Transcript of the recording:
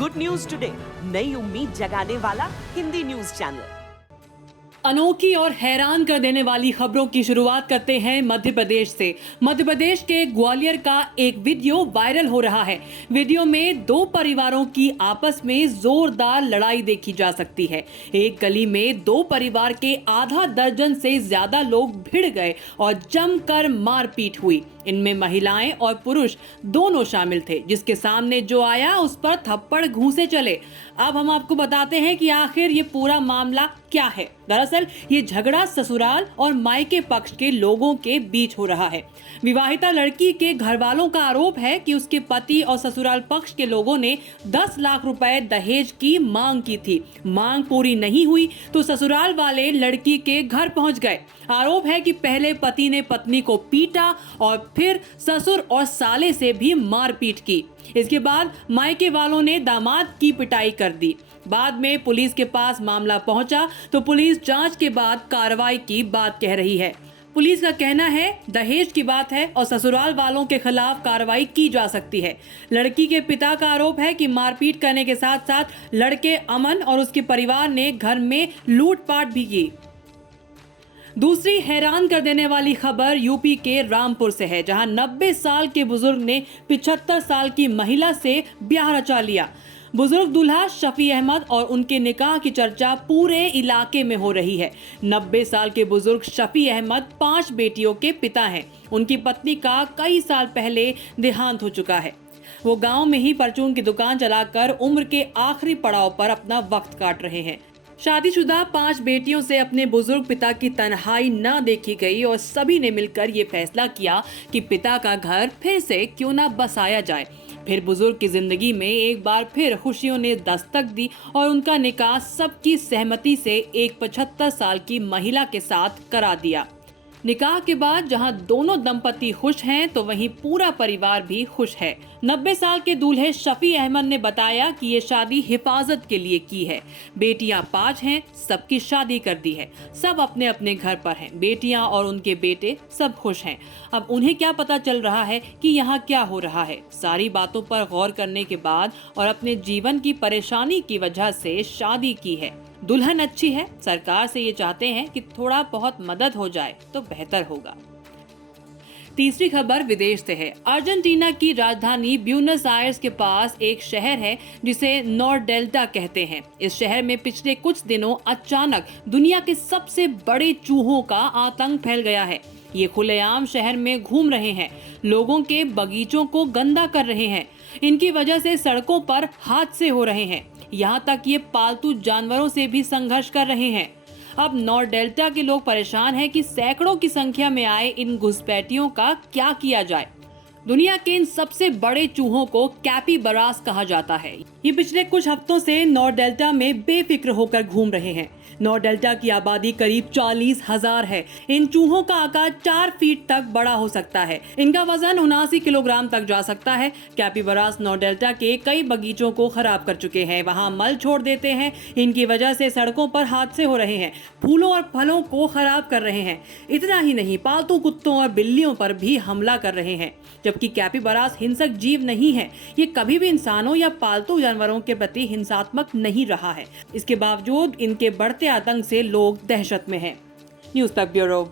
Good news today, नई उम्मीद जगाने वाला हिंदी न्यूज चैनल। अनोखी और हैरान कर देने वाली खबरों की शुरुआत करते हैं मध्य प्रदेश से। मध्य प्रदेश के ग्वालियर का एक वीडियो वायरल हो रहा है। वीडियो में दो परिवारों की आपस में जोरदार लड़ाई देखी जा सकती है। एक गली में दो परिवार के आधा दर्जन से ज्यादा लोग भिड़ गए और जमकर मारपीट हुई। इनमें महिलाएं और पुरुष दोनों शामिल थे। जिसके सामने जो आया उस पर थप्पड़ घूंसे चले। अब हम आपको बताते हैं कि आखिर ये पूरा मामला क्या है। दरअसल ये झगड़ा ससुराल और मायके पक्ष के लोगों के बीच हो रहा है। विवाहिता लड़की के घर वालों का आरोप है कि उसके पति और ससुराल पक्ष के लोगों ने 10 लाख रुपए दहेज की मांग की थी। मांग पूरी नहीं हुई तो ससुराल वाले लड़की के घर पहुंच गए। आरोप है कि पहले पति ने पत्नी को पीटा और फिर ससुर और साले से भी मारपीट की। इसके बाद मायके वालों ने दामाद की पिटाई कर दी। बाद में पुलिस के पास मामला पहुंचा तो पुलिस जांच के बाद कार्रवाई की बात कह रही है। पुलिस का कहना है दहेज की बात है और ससुराल वालों के खिलाफ कार्रवाई की जा सकती है। लड़की के पिता का आरोप है कि मारपीट करने के साथ साथ लड़के अमन और उसके परिवार ने घर में लूटपाट भी की। दूसरी हैरान कर देने वाली खबर यूपी के रामपुर से है, जहां 90 साल के बुजुर्ग ने 75 साल की महिला से ब्याह रचा लिया। बुजुर्ग दूल्हा शफी अहमद और उनके निकाह की चर्चा पूरे इलाके में हो रही है। 90 साल के बुजुर्ग शफी अहमद 5 बेटियों के पिता हैं। उनकी पत्नी का कई साल पहले देहांत हो चुका है। वो गांव में ही परचून की दुकान चलाकर उम्र के आखिरी पड़ाव पर अपना वक्त काट रहे हैं। शादीशुदा 5 बेटियों से अपने बुजुर्ग पिता की तन्हाई न देखी गई और सभी ने मिलकर ये फैसला किया कि पिता का घर फिर से क्यों न बसाया जाए। फिर बुजुर्ग की जिंदगी में एक बार फिर खुशियों ने दस्तक दी और उनका निकाह सबकी सहमति से एक 75 साल की महिला के साथ करा दिया। निकाह के बाद जहां दोनों दंपति खुश हैं तो वहीं पूरा परिवार भी खुश है। 90 साल के दूल्हे शफी अहमद ने बताया कि ये शादी हिफाजत के लिए की है। बेटियां 5 हैं, सबकी शादी कर दी है। सब अपने अपने घर पर हैं। बेटियां और उनके बेटे सब खुश हैं। अब उन्हें क्या पता चल रहा है कि यहाँ क्या हो रहा है। सारी बातों पर गौर करने के बाद और अपने जीवन की परेशानी की वजह से शादी की है। दुल्हन अच्छी है, सरकार से ये चाहते हैं कि थोड़ा बहुत मदद हो जाए तो बेहतर होगा। तीसरी खबर विदेश से है। अर्जेंटीना की राजधानी ब्यूनस आयर्स के पास एक शहर है जिसे नॉर्थ डेल्टा कहते हैं। इस शहर में पिछले कुछ दिनों अचानक दुनिया के सबसे बड़े चूहों का आतंक फैल गया है। ये खुलेआम शहर में घूम रहे हैं, लोगों के बगीचों को गंदा कर रहे हैं। इनकी वजह से सड़कों पर हादसे हो रहे हैं। यहाँ तक ये पालतू जानवरों से भी संघर्ष कर रहे हैं। अब नॉर्थ डेल्टा के लोग परेशान हैं कि सैकड़ों की संख्या में आए इन घुसपैठियों का क्या किया जाए। दुनिया के इन सबसे बड़े चूहों को कैपिबरास कहा जाता है। ये पिछले कुछ हफ्तों से नॉर्थ डेल्टा में बेफिक्र होकर घूम रहे हैं। नॉर्थ डेल्टा की आबादी करीब 40,000 है। इन चूहों का आकार 4 फीट तक बड़ा हो सकता है। इनका वजन 79 किलोग्राम तक जा सकता है। कैपिबरास नॉर्थ डेल्टा के कई बगीचों को खराब कर चुके हैं। वहां मल छोड़ देते हैं। इनकी वजह से सड़कों पर हादसे हो रहे हैं। फूलों और फलों को खराब कर रहे हैं। इतना ही नहीं, पालतू कुत्तों और बिल्लियों पर भी हमला कर रहे हैं। जबकि कैपिबरास हिंसक जीव नहीं है। ये कभी भी इंसानों या पालतू जानवरों के प्रति हिंसात्मक नहीं रहा है। इसके बावजूद इनके बढ़ते आतंक से लोग दहशत में हैं। न्यूज़ तक ब्यूरो।